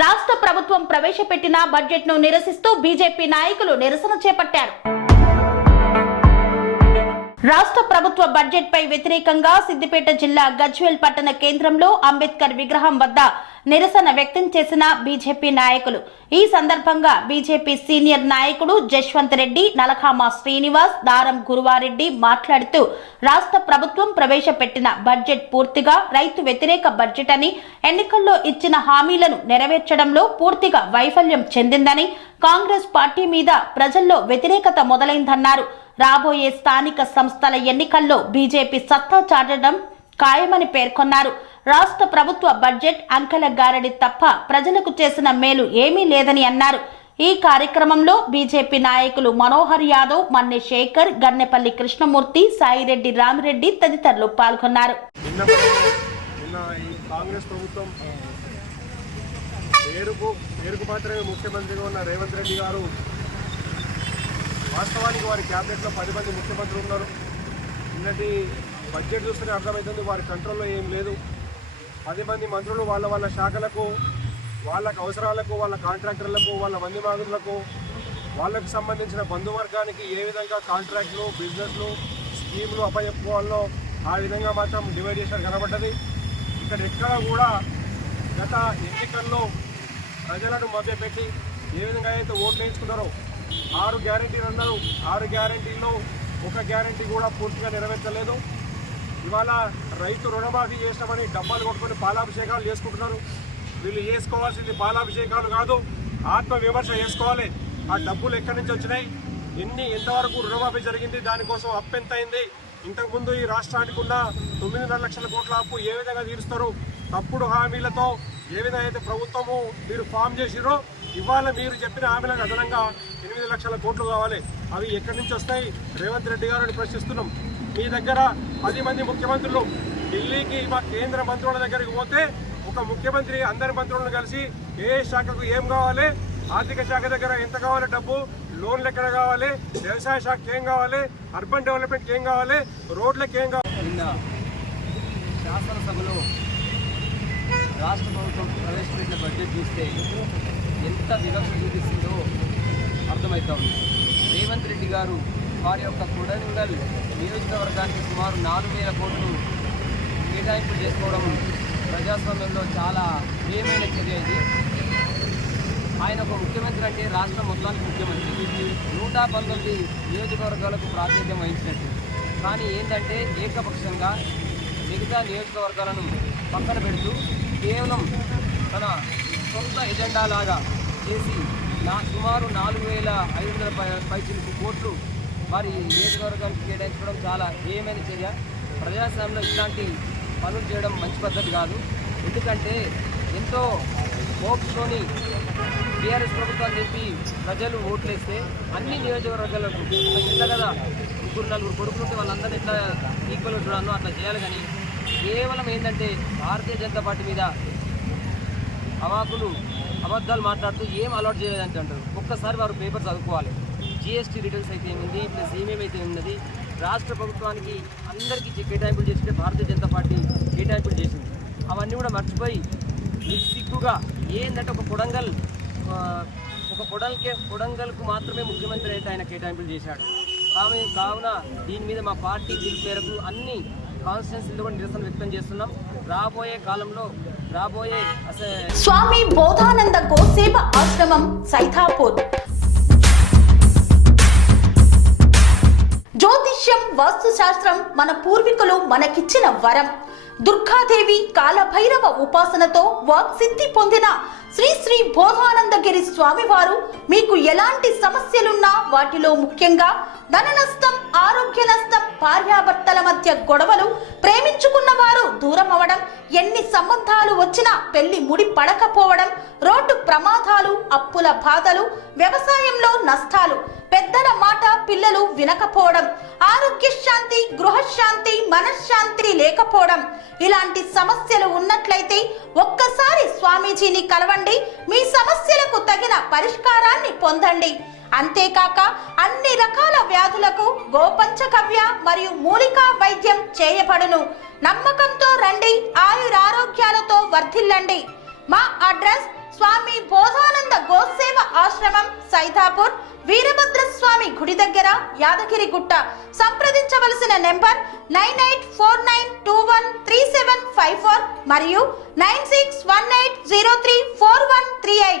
రాష్ట్ర ప్రభుత్వం ప్రవేశపెట్టిన బడ్జెట్ ను నిరసిస్తూ బీజేపీ నాయకులు నిరసన చేపట్టారు. రాష్ట్ర ప్రభుత్వ బడ్జెట్ పై వ్యతిరేకంగా సిద్దిపేట జిల్లా గజ్వేల్ పట్టణ కేంద్రంలో అంబేద్కర్ విగ్రహం వద్ద నిరసన వ్యక్తం చేసిన బీజేపీ నాయకులు. ఈ సందర్భంగా బీజేపీ సీనియర్ నాయకుడు జశ్వంత్ రెడ్డి, నలఖామ శ్రీనివాస్, దారం గురువారెడ్డి మాట్లాడుతూ రాష్ట్ర ప్రభుత్వం ప్రవేశపెట్టిన బడ్జెట్ పూర్తిగా రైతు వ్యతిరేక బడ్జెట్ అని, ఎన్నికల్లో ఇచ్చిన హామీలను నెరవేర్చడంలో పూర్తిగా వైఫల్యం చెందిందని, కాంగ్రెస్ పార్టీ మీద ప్రజల్లో వ్యతిరేకత మొదలైందన్నారు. రాబోయే స్థానిక సంస్థల ఎన్నికల్లో బీజేపీ సత్తా చాటడం ఖాయమని పేర్కొన్నారు. రాష్ట్ర ప్రభుత్వ బడ్జెట్ అంకెల గారడి తప్ప ప్రజలకు చేసిన మేలు ఏమీ లేదని అన్నారు. ఈ కార్యక్రమంలో బీజేపీ నాయకులు మనోహర్ యాదవ్, మన్నె శేఖర్, గన్నెపల్లి కృష్ణమూర్తి, సాయిరెడ్డి, రామిరెడ్డి తదితరులు పాల్గొన్నారు. కాంగ్రెస్ ప్రభుత్వం పేరుకు మాత్రమే ముఖ్యమంత్రిగా ఉన్న రేవంత్ రెడ్డి గారు వాస్తవానికి వారి క్యాబినెట్లో 10 మంది ముఖ్యమంత్రులు ఉన్నారు. నిన్నటి బడ్జెట్ చూస్తేనే అర్థమవుతుంది వారి కంట్రోల్లో ఏం లేదు. 10 మంది మంత్రులు వాళ్ళ శాఖలకు, వాళ్ళకు అవసరాలకు, వాళ్ళ కాంట్రాక్టర్లకు, వాళ్ళ మంది మాగులకు, వాళ్ళకు సంబంధించిన బంధువర్గానికి ఏ విధంగా కాంట్రాక్టులు, బిజినెస్లు, స్కీములు అప్పచెప్పుకోవాలో ఆ విధంగా మాత్రం డివైడ్ చేసినట్టు కనబడ్డది. ఇక్కడ ఎక్కడ కూడా గత ఎన్నికల్లో ప్రజలను మభ్యపెట్టి ఏ విధంగా అయితే ఓట్లు వేయించుకున్నారో 6 గ్యారెంటీలు అన్నారు. 6 గ్యారెంటీల్లో ఒక గ్యారెంటీ కూడా పూర్తిగా నెరవేర్చలేదు. ఇవాళ రైతు రుణమాఫీ చేసినామని డబ్బాలు కొట్టుకొని పాలాభిషేకాలు చేసుకుంటున్నారు. వీళ్ళు చేసుకోవాల్సింది పాలాభిషేకాలు కాదు, ఆత్మవిమర్శ చేసుకోవాలి. ఆ డబ్బులు ఎక్కడి నుంచి వచ్చినాయి, ఎంతవరకు రుణమాఫీ జరిగింది, దానికోసం అప్పు ఎంత అయింది, ఇంతకుముందు ఈ రాష్ట్రానికి ఉన్న 9.5 లక్షల కోట్ల అప్పు ఏ విధంగా తీరుస్తారు, తప్పుడు హామీలతో ఏ విధంగా అయితే ప్రభుత్వము మీరు ఫామ్ చేసిరో ఇవాళ మీరు చెప్పిన హామీలకు అదనంగా 8 లక్షల కోట్లు కావాలి. అవి ఎక్కడి నుంచి వస్తాయి రేవంత్ రెడ్డి గారు అని ప్రశ్నిస్తున్నాం. మీ దగ్గర 10 మంది ముఖ్యమంత్రులు, ఢిల్లీకి మా కేంద్ర మంత్రుల దగ్గరికి పోతే ఒక ముఖ్యమంత్రి అందరి మంత్రులను కలిసి ఏ శాఖకు ఏం కావాలి, ఆర్థిక శాఖ దగ్గర ఎంత కావాలి డబ్బు, లోన్లు ఎక్కడ కావాలి, వ్యవసాయ శాఖకి ఏం కావాలి, అర్బన్ డెవలప్మెంట్కి ఏం కావాలి, రోడ్లకి ఏం కావాలి. నిన్న శాసనసభలో రాష్ట్ర ప్రభుత్వం ప్రవేశపెట్టిన బడ్జెట్ చూస్తే ఎంత వివక్ష చూపిస్తుందో అర్థమవుతా ఉంది. రేవంత్ రెడ్డి గారు వారి యొక్క కొడంగల్ నియోజకవర్గానికి సుమారు 4,000 కోట్లు కేటాయింపు చేసుకోవడం ప్రజాస్వామ్యంలో చాలా ప్రియమైన చర్య ఇది. ఆయన ఒక ముఖ్యమంత్రి అంటే రాష్ట్రం మొత్తానికి ముఖ్యమంత్రి, 119 నియోజకవర్గాలకు ప్రాతినిధ్యం వహించినట్టు. కానీ ఏంటంటే ఏకపక్షంగా మిగతా నియోజకవర్గాలను పక్కన పెడుతూ కేవలం తన సొంత ఎజెండా లాగా చేసి సుమారు 4,500 పైచిలకు కోట్లు వారి నియోజకవర్గానికి కేటాయించడం చాలా హేయమైన చర్య. ప్రజాస్వామ్యంలో ఇలాంటి పనులు చేయడం మంచి పద్ధతి కాదు. ఎందుకంటే ఎంతో హోప్స్తోని టీఆర్ఎస్ ప్రభుత్వాన్ని చెప్పి ప్రజలు ఓట్లేస్తే అన్ని నియోజకవర్గాలకు ఇట్లా కదా 3-4 కొడుకులు ఉంటే వాళ్ళందరినీ ఎట్లా ఈక్వల్ చూడాలో అట్లా చేయాలి. కానీ కేవలం ఏంటంటే భారతీయ జనతా పార్టీ మీద అబద్ధాలు మాట్లాడుతూ ఏం అలవాటు చేయలేదంటే అంటారు. ఒక్కసారి వారు పేపర్ చదువుకోవాలి. జిఎస్టీ రిటర్న్స్ అయితే ఏముంది, ప్లస్ ఏమేమైతే ఉన్నది, రాష్ట్ర ప్రభుత్వానికి అందరికీ కేటాయింపులు చేసింటే భారతీయ జనతా పార్టీ కేటాయింపులు చేసింది. అవన్నీ కూడా మర్చిపోయి నిస్సిగ్గుగా ఏంటంటే ఒక కొడంగల్కు మాత్రమే ముఖ్యమంత్రి అయితే ఆయన కేటాయింపులు చేశాడు. కావున దీని మీద మా పార్టీ పిలుపు మేరకు అన్ని కాన్స్టిట్యున్సీలో కూడా నిరసన వ్యక్తం చేస్తున్నాం. రాబోయే కాలంలో స్వామి బోధానంద గోసేవ ఆశ్రమం సైతాపూర్. జ్యోతిష్యం, వాస్తు శాస్త్రం మన పూర్వీకులు మనకిచ్చిన వరం. దుర్గాదేవి, కాలభైరవ ఉపాసనతో వాక్సిద్ధి పొందిన శ్రీ శ్రీ బోధానందగిరి స్వామివారు మీకు ఎలాంటి సమస్యలున్నా, వాటిలో ముఖ్యంగా ధన నష్టం, ఆరోగ్య నష్టం, భార్యాభర్తల మధ్య గొడవలు, ప్రేమించుకున్న వారు దూరం అవడం, ఎన్ని సంబంధాలు వచ్చినా పెళ్లి ముడి పడకపోవడం, రోడ్డు ప్రమాదాలు, అప్పుల బాధలు, వ్యవసాయంలో నష్టాలు, పెద్దల మాట పిల్లలు వినకపోవడం, ఆరోగ్య శాంతి, గృహశాంతి, మనశ్శాంతి లేకపోవడం, ఇలాంటి సమస్యలు ఉన్నట్లయితే ఒక్కసారి స్వామీజీని కలవండి. మీ సమస్యలకు తగిన పరిష్కారాన్ని పొందండి. అంతేకాక అన్ని రకాల వ్యాధులకు గోపంచకవ్య మరియు మూలికా వైద్యం చేయబడును. నమ్మకంతో రండి, ఆయురారోగ్యాలతో వర్ధిల్లండి. మా అడ్రస్ స్వామి బోధానంద గోసేవ ఆశ్రమం, సైదాపూర్, వీరభద్ర స్వామి గుడి దగ్గర, యాదగిరిగుట్ట. సంప్రదించవలసిన నెంబర్ 9849213754 మరియు 9618034138.